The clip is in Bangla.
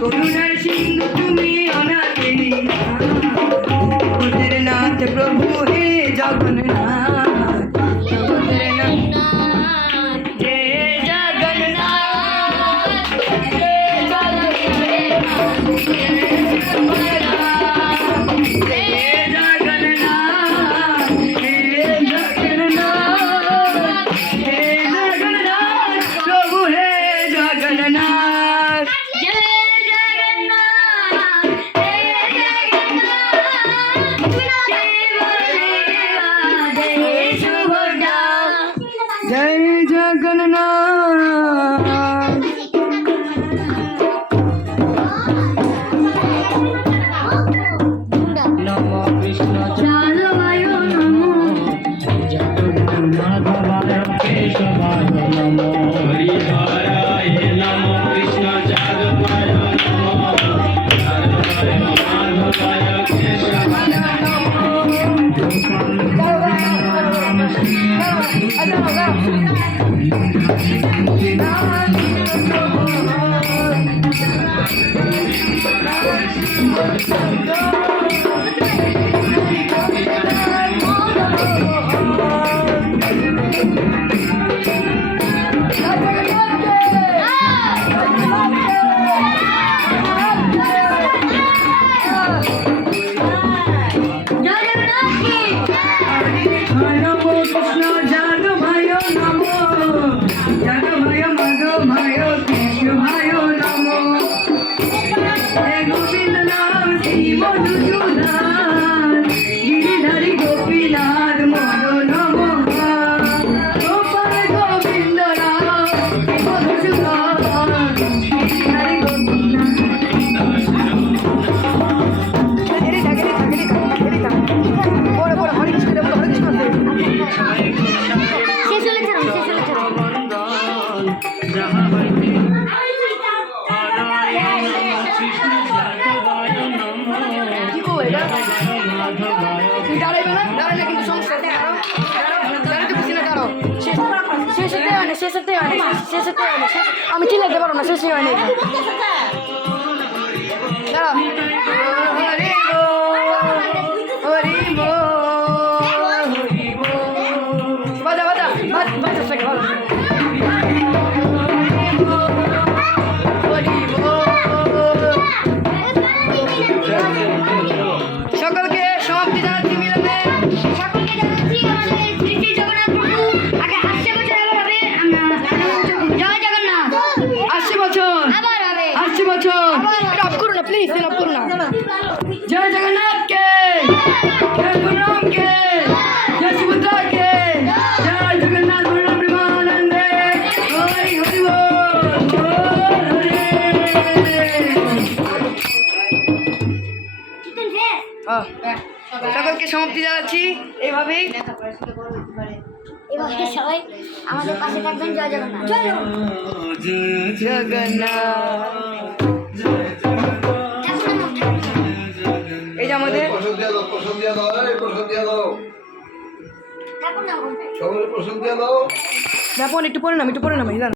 করুণার সিন্ধু তুমি অনাথে জগতের নাথ প্রভু হে জগন্নাথ জগতের নাথ হে জগন্নাথ হে জগন্নাথ হে জগন্নাথ হে জগন্নাথ হে জগন্নাথ প্রভু হে জগন্নাথ जय जगन्नाथ नमो कृष्ण जादवाय नमो माधवाय केशवाय नमो हरिहराय नमो कृष्ण जादवाय नमो माधवाय केशवाय गिरिधारी गोपीनाथ मनो नमो गोपाल गोविंद गिरिधारी আমি চিনাতে পারবো না শেষ হয়নি বাজা বাজা বাজা ভালো সকলকে সমাপ্তি জানাচ্ছি মিলনে प्लीज जय जगन्नाथ के जय गुरुराम के जय सुभद्रा के जय जगन्नाथ गुरुराम प्रेमानंदे हरि हरि সকলকে সমাপ্তি জানাচ্ছি এইভাবেই সবাই আমাদের পাশে থাকবেন জয় জগন্নাথ জগন্নাথ এই যে আমাদের একটু পরে নাম